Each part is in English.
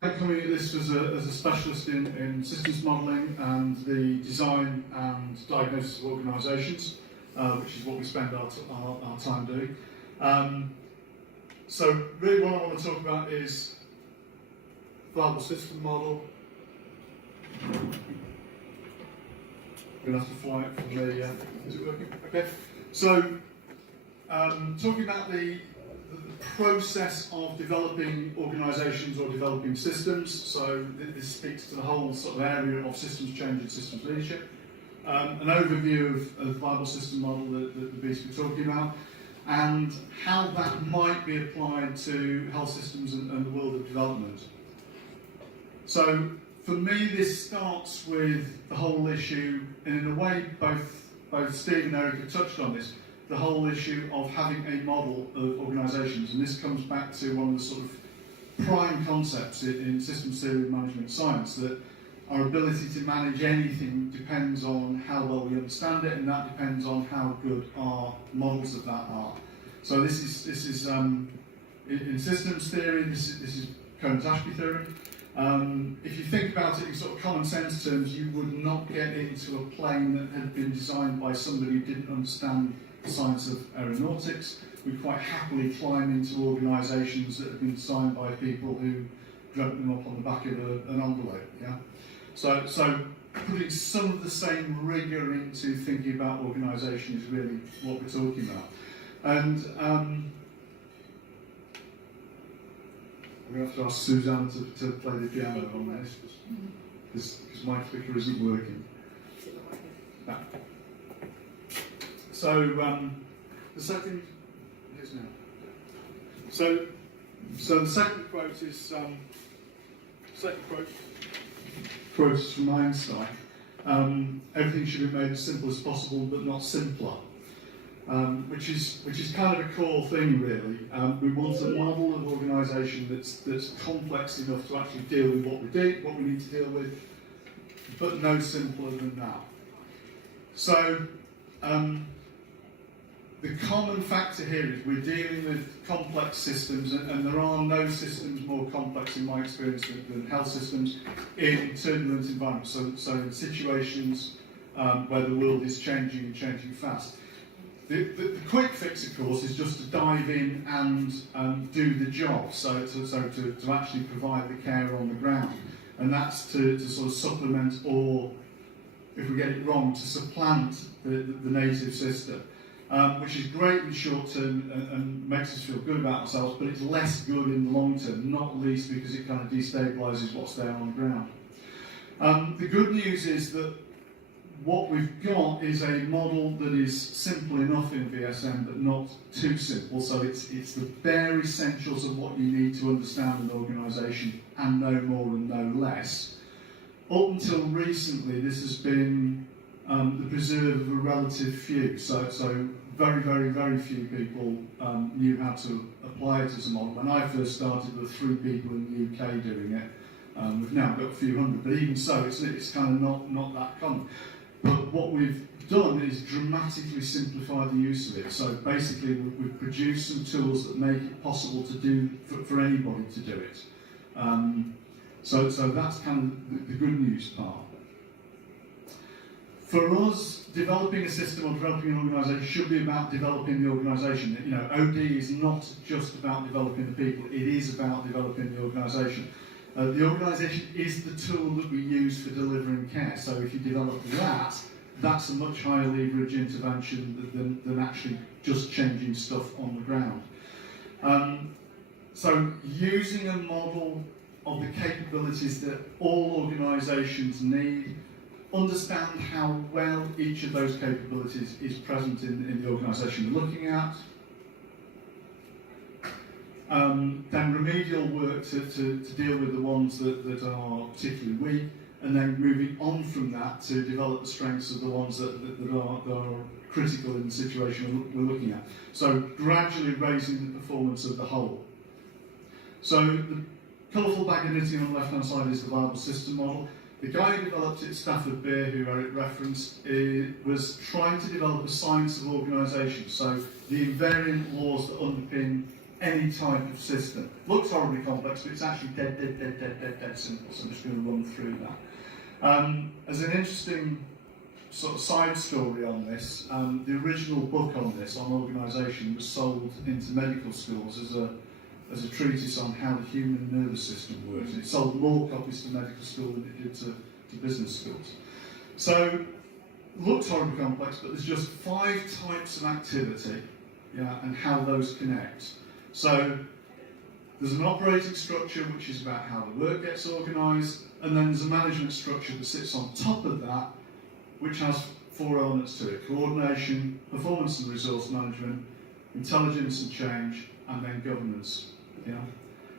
Coming at this as a specialist in systems modelling and the design and diagnosis of organisations, which is what we spend our time doing. So really what I want to talk about is viable system model. I'm going to have to fly it from the, is it working? Okay. So talking about the process of developing organisations or developing systems, so this speaks to the whole sort of area of systems change and systems leadership. An overview of the viable system model that the beast we're talking about, and how that might be applied to health systems and the world of development. So for me, this starts with the whole issue, and in a way both Steve and Eric have touched on this, the whole issue of having a model of organisations, and this comes back to one of the sort of prime concepts in systems theory and management science, that our ability to manage anything depends on how well we understand it, and that depends on how good our models of that are. So this is in systems theory, this is Cohen's-Ashby theory. If you think about it in sort of common sense terms, you would not get into a plane that had been designed by somebody who didn't understand the science of aeronautics. We quite happily climb into organisations that have been designed by people who dreamt them up on the back of an envelope. Yeah. So putting some of the same rigour into thinking about organisation is really what we're talking about. And I'm going to have to ask Susanna to play the piano on this, because my clicker isn't working. No. So the second is now. So the second quote is quote is from Einstein. Everything should be made as simple as possible, but not simpler. Which is kind of a core thing, really. We want a model of organisation that's complex enough to actually deal with what we need to deal with, but no simpler than that. So the common factor here is we're dealing with complex systems, and there are no systems more complex in my experience than health systems in turbulent environments. So in situations where the world is changing and changing fast. The quick fix, of course, is just to dive in and do the job, so to actually provide the care on the ground. And that's to sort of supplement, or, if we get it wrong, to supplant the native system, which is great in the short term and makes us feel good about ourselves, but it's less good in the long term, not least because it kind of destabilises what's there on the ground. The good news is that what we've got is a model that is simple enough in VSM, but not too simple. So it's the bare essentials of what you need to understand an organisation, and no more and no less. Up until recently, this has been the preserve of a relative few. So very, very, very few people knew how to apply it as a model. When I first started, there were 3 people in the UK doing it. We've now got a few hundred, but even so, it's kind of not that common. But what we've done is dramatically simplify the use of it. So basically, we've produced some tools that make it possible to do for anybody to do it. So that's kind of the good news part. For us, developing a system or developing an organisation should be about developing the organisation. You know, OD is not just about developing the people; it is about developing the organisation. The organisation is the tool that we use for delivering care. So if you develop that, that's a much higher leverage intervention than actually just changing stuff on the ground. So using a model of the capabilities that all organisations need, understand how well each of those capabilities is present in the organisation we're looking at. Then remedial work to deal with the ones that are particularly weak, and then moving on from that to develop the strengths of the ones that are critical in the situation we're looking at. So gradually raising the performance of the whole. So the colourful bag of knitting on the left-hand side is the viable system model. The guy who developed it, Stafford Beer, who Eric referenced, was trying to develop a science of organisation. So the invariant laws that underpin any type of system. Looks horribly complex, but it's actually dead simple, so I'm just going to run through that. As an interesting sort of side story on this, the original book on this, on organisation, was sold into medical schools as a treatise on how the human nervous system works. It sold more copies to medical school than it did to business schools. So, looks horribly complex, but there's just 5 types of activity, yeah, and how those connect. So, there's an operating structure, which is about how the work gets organised, and then there's a management structure that sits on top of that, which has 4 elements to it: coordination, performance and resource management, intelligence and change, and then governance. Yeah?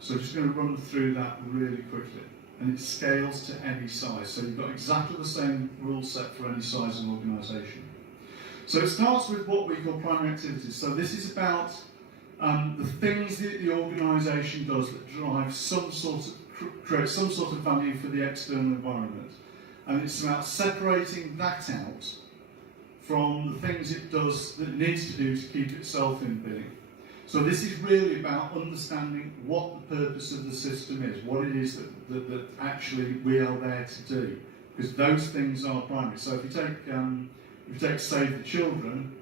So I'm just going to run through that really quickly. And it scales to any size. So you've got exactly the same rule set for any size of organisation. So it starts with what we call primary activities. So this is about the things that the organisation does that drive create some sort of value for the external environment. And it's about separating that out from the things it does that it needs to do to keep itself in being. So this is really about understanding what the purpose of the system is, what it is that actually we are there to do, because those things are primary. So if you take Save the Children,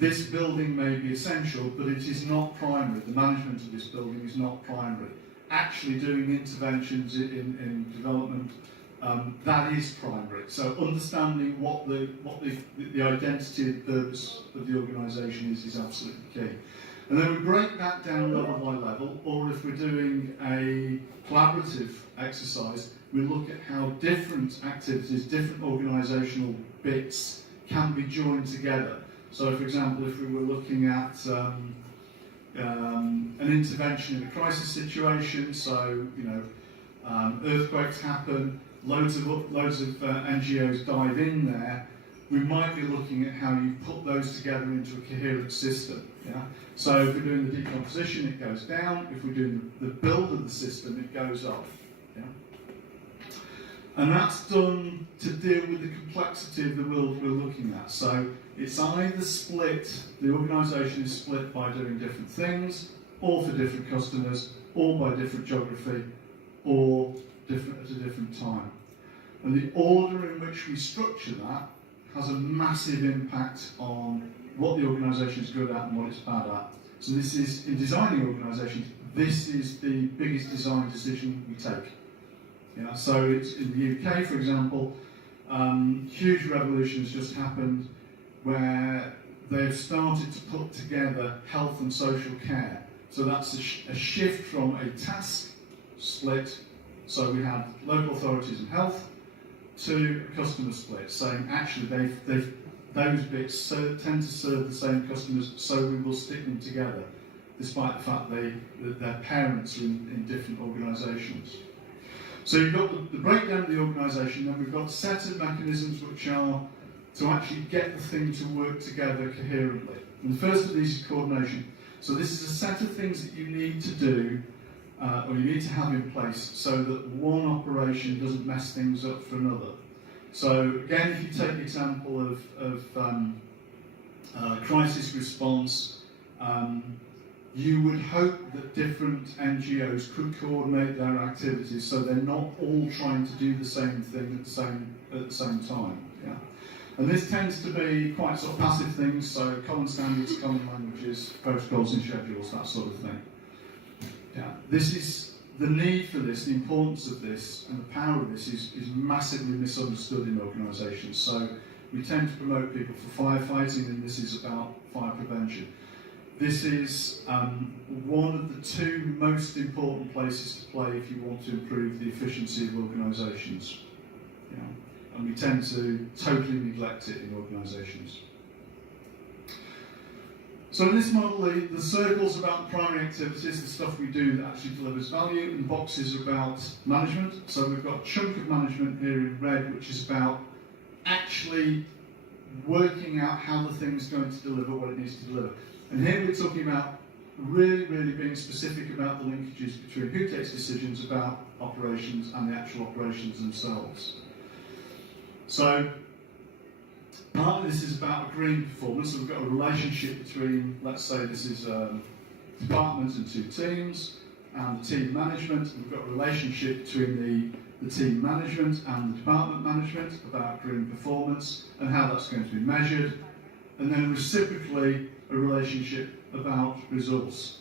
this building may be essential, but it is not primary. The management of this building is not primary. Actually doing interventions in development, that is primary. So understanding what the identity and purpose of the organisation is absolutely key. And then we break that down level by level, or if we're doing a collaborative exercise, we look at how different activities, different organisational bits can be joined together. So for example, if we were looking at an intervention in a crisis situation, so earthquakes happen, loads of NGOs dive in there, we might be looking at how you put those together into a coherent system. Yeah? So if we're doing the decomposition, it goes down. If we're doing the build of the system, it goes up. Yeah? And that's done to deal with the complexity of the world we're looking at. So it's either split, the organisation is split by doing different things, or for different customers, or by different geography, or at a different time. And the order in which we structure that has a massive impact on what the organisation is good at and what it's bad at. So this is, in designing organisations, this is the biggest design decision we take. Yeah, so it's in the UK, for example, huge revolution has just happened where they've started to put together health and social care. So that's a shift from a task split, so we have local authorities and health, to a customer split, saying actually those bits tend to serve the same customers, so we will stick them together, despite the fact that their parents are in different organisations. So you've got the breakdown of the organisation, then we've got a set of mechanisms which are to actually get the thing to work together coherently. And the first of these is coordination. So this is a set of things that you need to do, or you need to have in place so that one operation doesn't mess things up for another. So again, if you take the example of crisis response, you would hope that different NGOs could coordinate their activities so they're not all trying to do the same thing at the same time. Yeah? And this tends to be quite sort of passive things, so common standards, common languages, protocols and schedules, that sort of thing. Yeah, this is the need for this, the importance of this, and the power of this is massively misunderstood in organisations. So we tend to promote people for firefighting, and this is about fire prevention. This is one of the 2 most important places to play if you want to improve the efficiency of organisations. Yeah. And we tend to totally neglect it in organisations. So in this model, the circles are about the primary activities, the stuff we do that actually delivers value, and the boxes are about management. So we've got a chunk of management here in red, which is about actually working out how the thing's going to deliver what it needs to deliver. And here we're talking about really being specific about the linkages between who takes decisions about operations and the actual operations themselves. So Partly this is about agreeing performance, so we've got a relationship between, let's say this is a department and 2 teams, and the team management. We've got a relationship between the team management and the department management about agreeing performance and how that's going to be measured. And then reciprocally, a relationship about resource.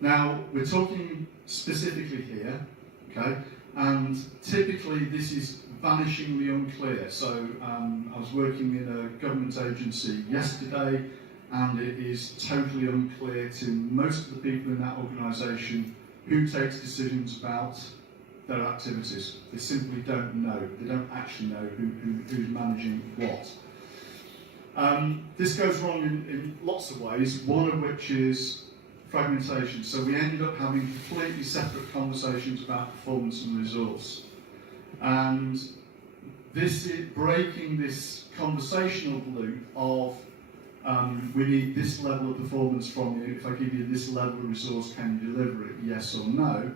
Now, we're talking specifically here, okay, and typically this is vanishingly unclear. So I was working in a government agency yesterday, and it is totally unclear to most of the people in that organisation who takes decisions about their activities. They simply don't know. They don't actually know who's managing what. This goes wrong in lots of ways, one of which is fragmentation. So we end up having completely separate conversations about performance and resource. And this is breaking this conversational loop of we need this level of performance from you. If I give you this level of resource, can you deliver it? Yes or no?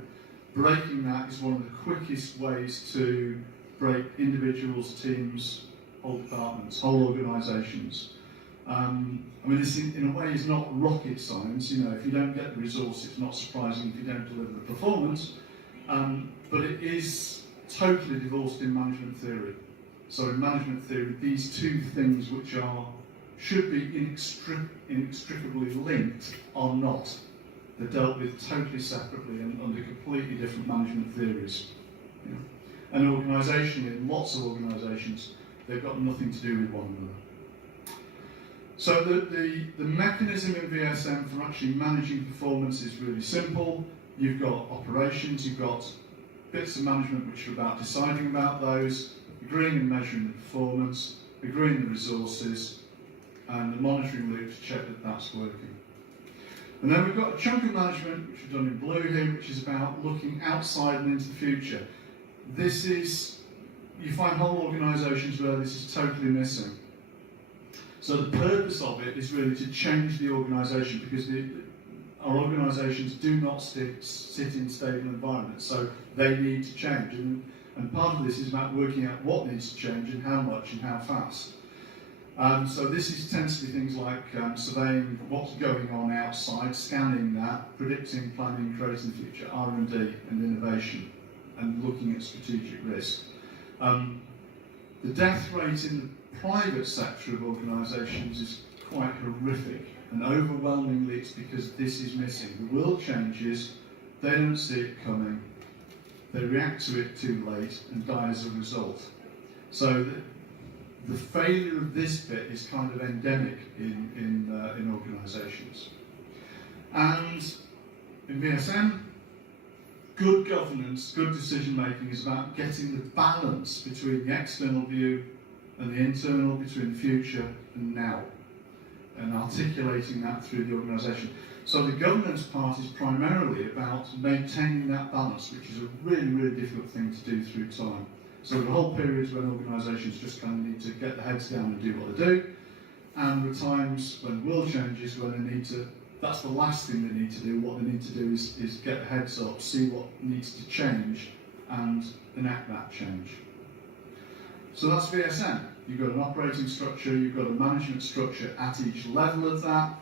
Breaking that is one of the quickest ways to break individuals, teams, whole departments, whole organisations. I mean, this in a way is not rocket science. You know, if you don't get the resource, it's not surprising if you don't deliver the performance. But it is totally divorced in management theory. So in management theory, these two things which should be inextricably linked are not. They're dealt with totally separately and under completely different management theories. You know? An organisation, in lots of organisations, they've got nothing to do with one another. So the mechanism in VSM for actually managing performance is really simple. You've got operations, you've got bits of management which are about deciding about those, agreeing and measuring the performance, agreeing the resources, and the monitoring loop to check that that's working. And then we've got a chunk of management, which we've done in blue here, which is about looking outside and into the future. This is, you find whole organisations where this is totally missing. So the purpose of it is really to change the organisation, because our organisations do not sit in stable environments, so they need to change. And part of this is about working out what needs to change and how much and how fast. So this tends to be things like surveying what's going on outside, scanning that, predicting, planning, creating the future, R&D and innovation, and looking at strategic risk. The death rate in the private sector of organisations is quite horrific, and overwhelmingly it's because this is missing. The world changes, they don't see it coming, they react to it too late and die as a result. So the failure of this bit is kind of endemic in organisations. And in VSM, good governance, good decision making is about getting the balance between the external view and the internal, between the future and now, and articulating that through the organisation. So the governance part is primarily about maintaining that balance, which is a really, really difficult thing to do through time. So the whole periods when organisations just kind of need to get their heads down and do what they do, and there are times when the world changes when they need to, that's the last thing they need to do. What they need to do is get their heads up, see what needs to change, and enact that change. So that's VSM. You've got an operating structure, you've got a management structure at each level of that,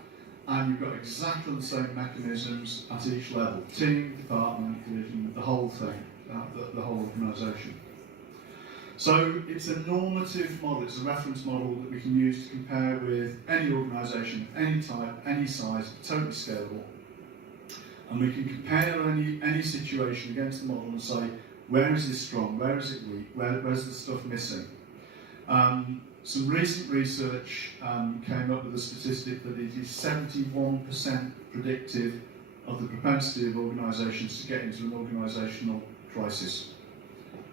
and you've got exactly the same mechanisms at each level. Team, department, division, the whole thing, the whole organisation. So it's a normative model, it's a reference model that we can use to compare with any organisation, any type, any size, totally scalable. And we can compare any situation against the model and say, where is this strong, where is it weak, where's the stuff missing? Some recent research came up with a statistic that it is 71% predictive of the propensity of organisations to get into an organisational crisis.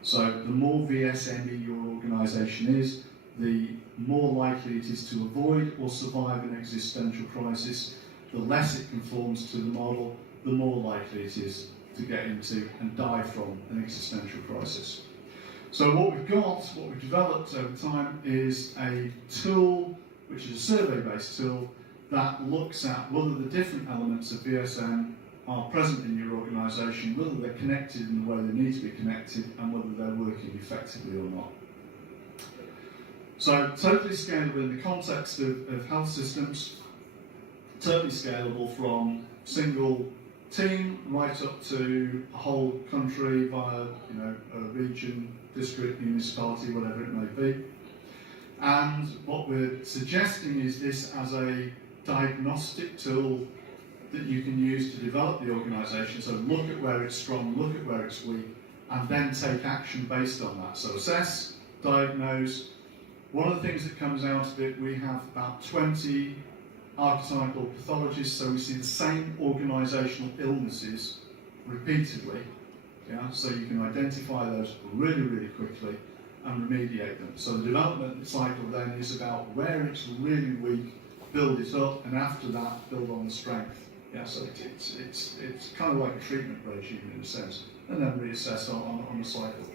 So the more VSME your organisation is, the more likely it is to avoid or survive an existential crisis. The less it conforms to the model, the more likely it is to get into and die from an existential crisis. So what we've developed over time is a tool, which is a survey-based tool, that looks at whether the different elements of VSM are present in your organisation, whether they're connected in the way they need to be connected, and whether they're working effectively or not. So totally scalable in the context of health systems, totally scalable from single team right up to a whole country via, a region, district, municipality, whatever it may be. And what we're suggesting is this as a diagnostic tool that you can use to develop the organisation. So look at where it's strong, look at where it's weak, and then take action based on that. So assess, diagnose. One of the things that comes out of it, we have about 20 archetypal pathologies, so we see the same organisational illnesses repeatedly. So you can identify those really, really quickly and remediate them. So the development cycle then is about where it's really weak, build it up, and after that, build on the strength. So it's kind of like a treatment regime in a sense, and then reassess on the cycle.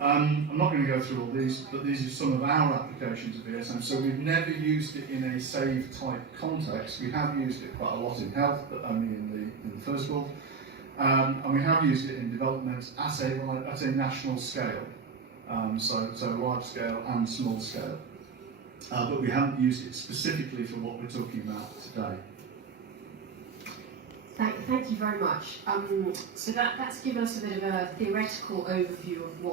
I'm not going to go through all these, but these are some of our applications of VSM. So we've never used it in a save type context. We have used it quite a lot in health, but only in the first world. And we have used it in development at a national scale, so large scale and small scale. But we haven't used it specifically for what we're talking about today. Thank you very much. So that's given us a bit of a theoretical overview of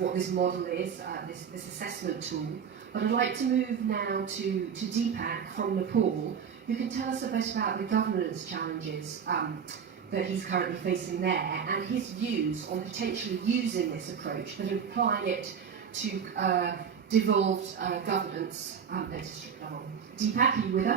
what this model is, this assessment tool. But I'd like to move now to Deepak from Nepal, who can tell us a bit about the governance challenges that he's currently facing there, and his views on potentially using this approach, but applying it to devolved governance at district level. Deepak, are you with us?